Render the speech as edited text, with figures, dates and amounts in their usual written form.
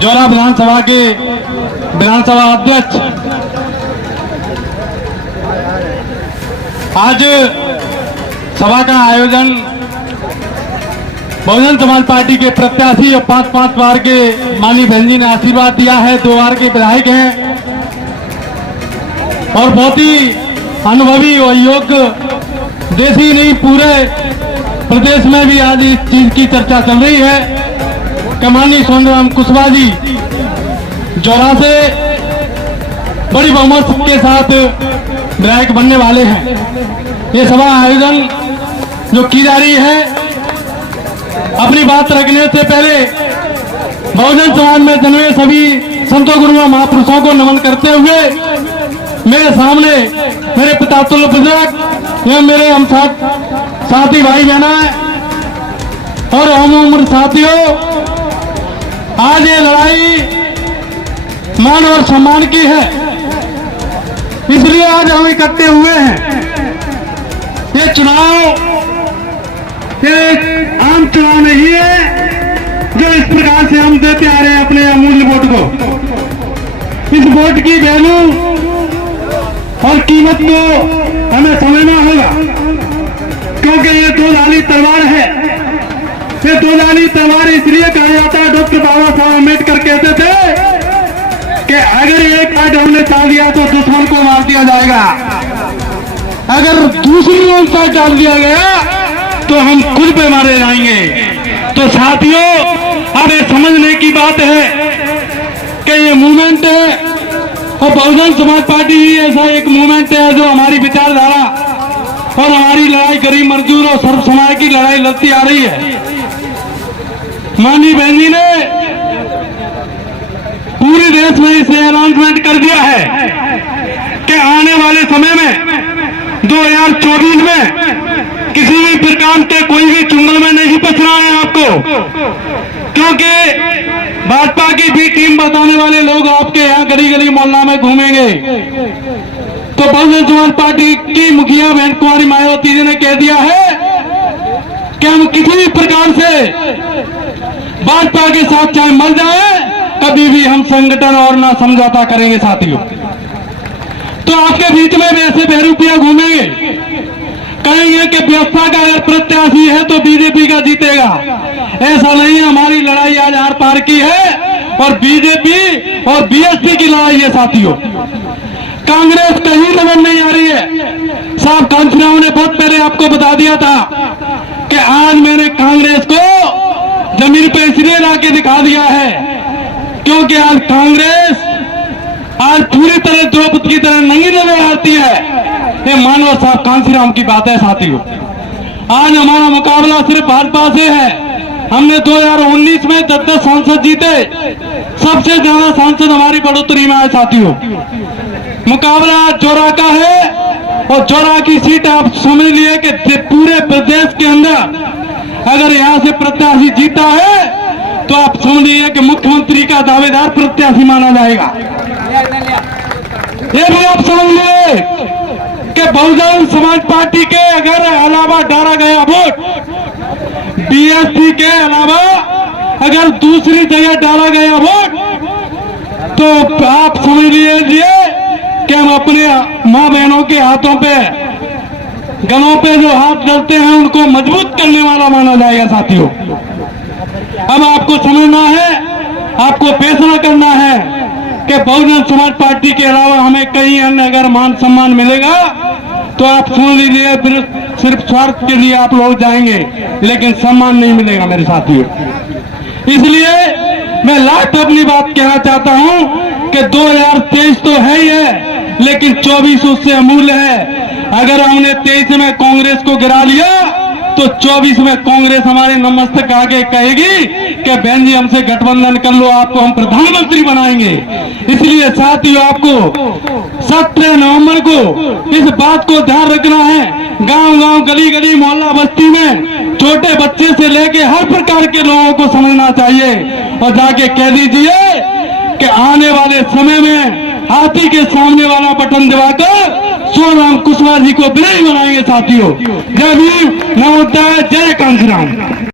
जोरा विधानसभा के विधानसभा अध्यक्ष, आज सभा का आयोजन बहुजन समाज पार्टी के प्रत्याशी और 5-5 बार के माननीय बहन जी ने आशीर्वाद दिया है, 2 बार के विधायक हैं और बहुत ही अनुभवी और योग्य, देश ही नहीं पूरे प्रदेश में भी आज इस चीज की चर्चा चल रही है कि माननीय सोनराम कुशवाहा जी जोरा से बड़ी बहुमत के साथ विधायक बनने वाले हैं। ये सभा आयोजन जो की जा रही है, अपनी बात रखने से पहले बहुजन समाज में जन्मे सभी संतों गुरुओं महापुरुषों को नमन करते हुए मेरे सामने मेरे पिता तुल्य बुजुर्ग एवं मेरे हम साथी भाई बहना और हम उम्र साथियों, आज ये लड़ाई मान और सम्मान की है, इसलिए आज हम इकट्ठे हुए हैं। ये चुनाव ये आम चुनाव नहीं है जो इस प्रकार से हम देते आ रहे हैं अपने अमूल्य वोट को। इस वोट की वैल्यू और कीमत को हमें समझना होगा, क्योंकि ये 2 धारी तलवार है। ये 2 धारी तलवार इसलिए कहा जाता है, डॉक्टर बाबा साहब अम्बेडकर कहते थे कि अगर एक साइड हमने डाल दिया तो दुश्मन को मार दिया जाएगा, अगर दूसरी ओर साइड डाल दिया गया तो हम खुद पे मारे जाएंगे। तो साथियों, अब ये समझने की बात है कि ये मूवमेंट है और बहुजन समाज पार्टी ही ऐसा एक मूवमेंट है जो हमारी विचारधारा और हमारी लड़ाई गरीब मजदूर और सर्व समाज की लड़ाई लड़ती आ रही है। माननीय बहन जी ने पूरे देश में इसे अनाउंसमेंट कर दिया है कि आने वाले समय में 2024 में किसी भी प्रकार के कोई भी चुंगल में नहीं फंसना है आपको, क्योंकि भाजपा की भी टीम बताने वाले लोग आपके यहाँ गली गली मोहल्ला में घूमेंगे। तो बहुजन समाज पार्टी की मुखिया बहन कुमारी मायावती जी ने कह दिया है कि हम किसी भी प्रकार से भाजपा के साथ चाहे मर जाए, कभी भी हम संगठन और ना समझौता करेंगे। साथियों, तो आपके बीच में भी ऐसे बहरूपिया घूमेंगे, कहेंगे कि व्यवस्था का अगर प्रत्याशी है तो बीजेपी का जीतेगा। ऐसा नहीं है, हमारी लड़ाई आज आर पार की है और बीजेपी और बीएसपी की लड़ाई है। साथियों, कांग्रेस कहीं नजर नहीं आ रही है। साहब कांचीराम ने बहुत पहले आपको बता दिया था कि आज मैंने कांग्रेस को जमीन पे इसलिए लाके दिखा दिया है क्योंकि आज कांग्रेस आज पूरी तरह द्रौपदी की तरह नहीं नजर आती है। ये मानव साहब कांचीराम की बात है। साथियों, आज हमारा मुकाबला सिर्फ भाजपा से है। हमने 2019 में 10 सांसद जीते, सबसे ज्यादा सांसद हमारी बढ़ोतरी में आए। साथियों, मुकाबला जोरा का है और जोरा की सीट आप समझ लिए कि पूरे प्रदेश के अंदर अगर यहां से प्रत्याशी जीता है तो आप समझ लीजिए कि मुख्यमंत्री का दावेदार प्रत्याशी माना जाएगा। ये भी आप समझ लिए कि बहुजन समाज पार्टी के अगर अलावा डाला गया वोट, बीएसपी के अलावा अगर दूसरी जगह डाला गया वोट, तो आप समझ लीजिए कि हम अपने मां बहनों के हाथों पे, गलों पे जो हाथ डलते हैं उनको मजबूत करने वाला माना जाएगा। साथियों, अब आपको समझना है, आपको फैसला करना है कि बहुजन समाज पार्टी के अलावा हमें कहीं अन्य अगर मान सम्मान मिलेगा तो आप सुन लीजिए, सिर्फ स्वार्थ के लिए आप लोग जाएंगे लेकिन सम्मान नहीं मिलेगा मेरे साथियों। इसलिए मैं लास्ट अपनी बात कहना चाहता हूं कि 2023 तो है ही है, लेकिन 24 उससे अमूल्य है। अगर हमने 23 में कांग्रेस को गिरा लिया तो 24 में कांग्रेस हमारे नमस्तक आगे कहेगी कि बहन जी हमसे गठबंधन कर लो, आपको हम प्रधानमंत्री बनाएंगे। इसलिए साथियों, आपको 17 नवंबर को इस बात को ध्यान रखना है। गांव-गांव, गली-गली, मोहल्ला बस्ती में छोटे बच्चे से लेके हर प्रकार के लोगों को समझना चाहिए और जाके कह दीजिए कि आने वाले समय में हाथी के सामने वाला बटन दबाकर सोनराम कुशवाहा जी को विजयी बनाएंगे। साथियों, जय भीम, नमो बुद्धाय, जय कांचीराम।